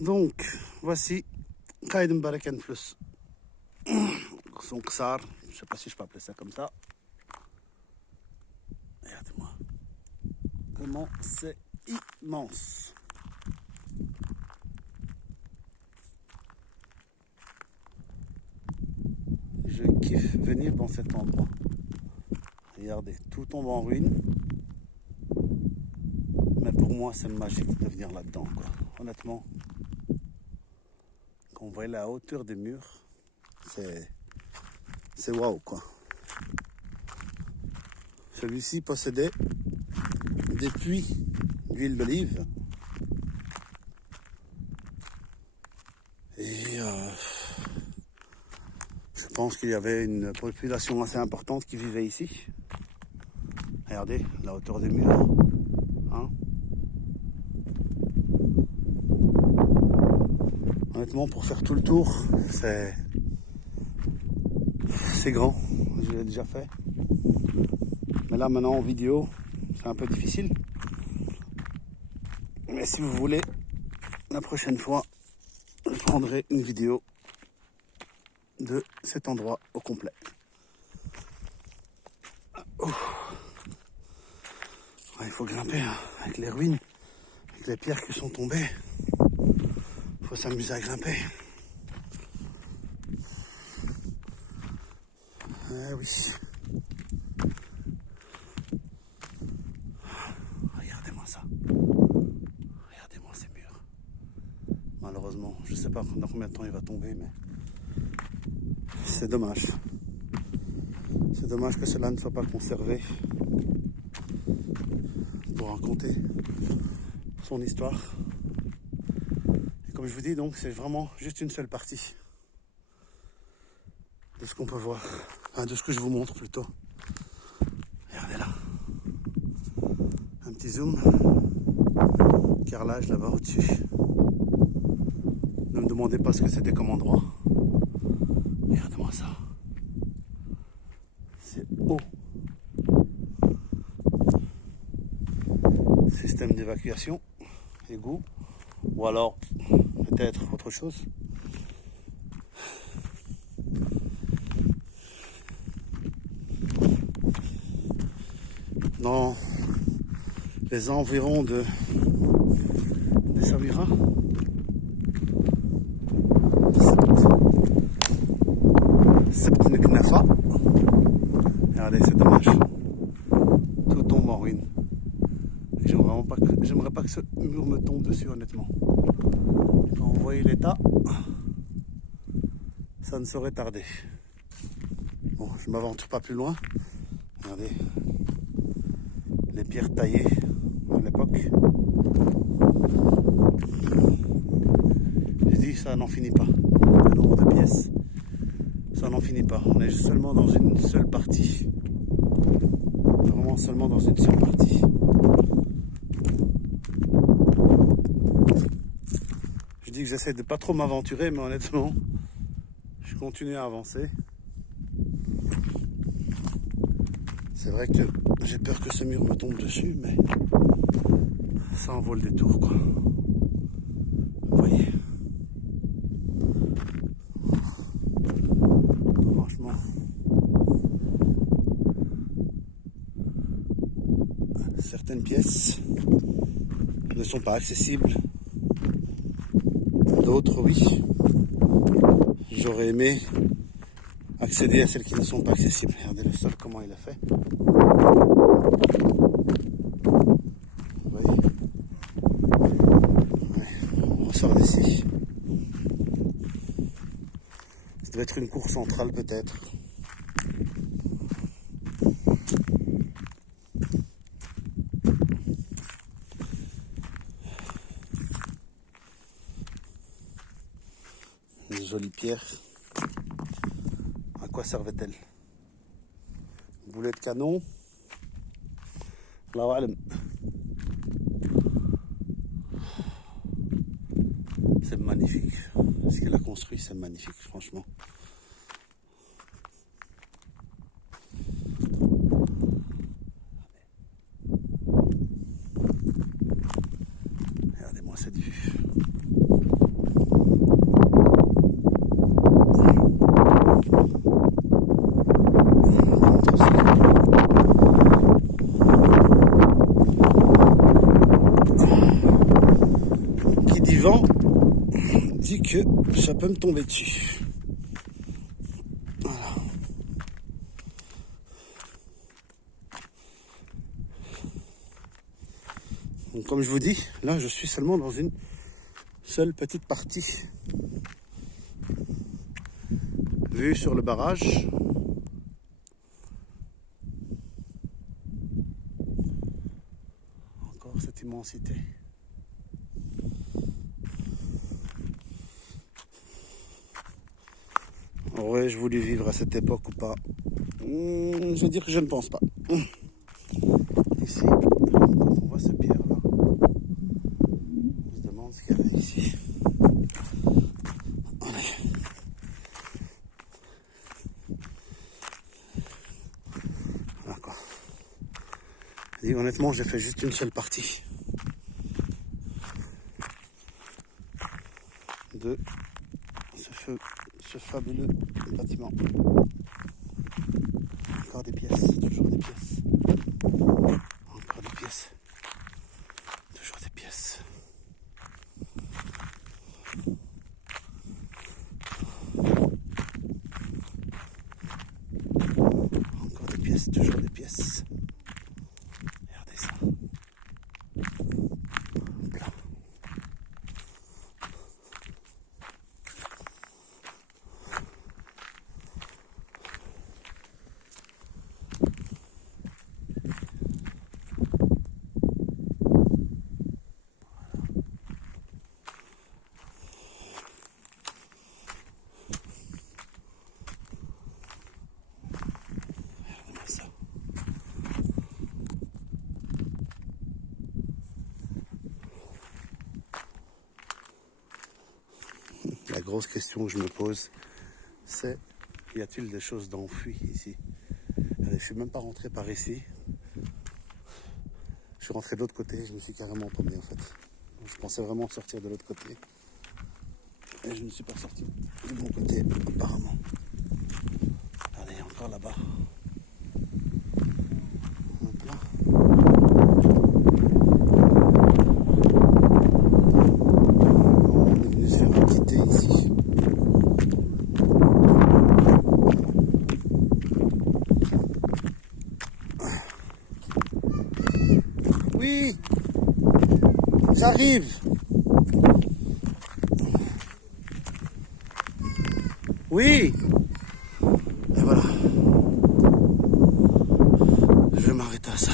Donc, voici Qaïd Mbarakan plus son Ksar. Je ne sais pas si je peux appeler ça comme ça. Regardez-moi. Comment c'est immense. Je kiffe venir dans cet endroit. Regardez, tout tombe en ruine. Mais pour moi, c'est magique de venir là-dedans, quoi. Honnêtement, quand on voit la hauteur des murs, c'est waouh, quoi. Celui-ci possédait des puits d'huile d'olive. Et je pense qu'il y avait une population assez importante qui vivait ici. Regardez la hauteur des murs. Hein? Honnêtement, pour faire tout le tour, c'est grand. Je l'ai déjà fait. Mais là, maintenant, en vidéo, c'est un peu difficile. Mais si vous voulez, la prochaine fois, je prendrai une vidéo de cet endroit au complet. Oh. Ouais, il faut grimper hein, avec les ruines, avec les pierres qui sont tombées. Il faut s'amuser à grimper. Eh oui. Regardez-moi ça. Regardez-moi ces murs. Malheureusement, je ne sais pas dans combien de temps il va tomber, mais c'est dommage. C'est dommage que cela ne soit pas conservé pour raconter son histoire. Et comme je vous dis, donc, c'est vraiment juste une seule partie de ce qu'on peut voir, enfin, de ce que je vous montre plutôt. Regardez là, un petit zoom, carrelage là-bas au-dessus. Ne me demandez pas ce que c'était comme endroit. Regardez-moi ça. C'est haut. Système d'évacuation, égout, ou alors peut-être autre chose. Dans les environs de Samira, regardez, c'est dommage, tout tombe en ruine. J'aimerais pas que ce mur me tombe dessus, honnêtement. Quand vous voyez l'état, ça ne saurait tarder. Bon, je m'aventure pas plus loin. Regardez les pierres taillées à l'époque. J'ai dit, ça n'en finit pas. Le nombre de pièces, ça n'en finit pas. On est seulement dans une seule partie. Vraiment seulement dans une seule partie. Je dis que j'essaie de pas trop m'aventurer, mais honnêtement, je continue à avancer. C'est vrai que j'ai peur que ce mur me tombe dessus, mais ça en vaut le détour, quoi. Vous voyez. Franchement. Certaines pièces ne sont pas accessibles. D'autres, oui. J'aurais aimé accéder à celles qui ne sont pas accessibles. Regardez le sol, comment il a fait. Vous voyez. Ouais, on ressort d'ici. Ça doit être une cour centrale, peut-être. Une jolie pierre. À quoi servait-elle? Boulet de canon. Allahu alam. C'est magnifique. Ce qu'elle a construit, c'est magnifique, franchement. Regardez-moi cette vue. Yvan dit que ça peut me tomber dessus. Voilà. Donc, comme je vous dis, là je suis seulement dans une seule petite partie. Vue sur le barrage. Encore cette immensité. Aurais-je voulu vivre à cette époque ou pas? Je vais dire que je ne pense pas. Ici, quand on voit cette pierre là, on se demande ce qu'il y a ici. Allez. Voilà quoi. Et honnêtement, j'ai fait juste une seule partie de ce fabuleux bâtiment. Encore des pièces, toujours des pièces. Encore des pièces. Toujours des pièces. Encore des pièces, toujours des pièces. Regardez ça. Plein. Ça. La grosse question que je me pose, c'est y a-t-il des choses d'enfouies ici? Je ne suis même pas rentré par ici. Je suis rentré de l'autre côté, je me suis carrément paumé en fait. Je pensais vraiment sortir de l'autre côté. Et je ne suis pas sorti du bon côté apparemment. Allez, encore là-bas. Oui, j'arrive. Oui. Et voilà. Je vais m'arrêter à ça.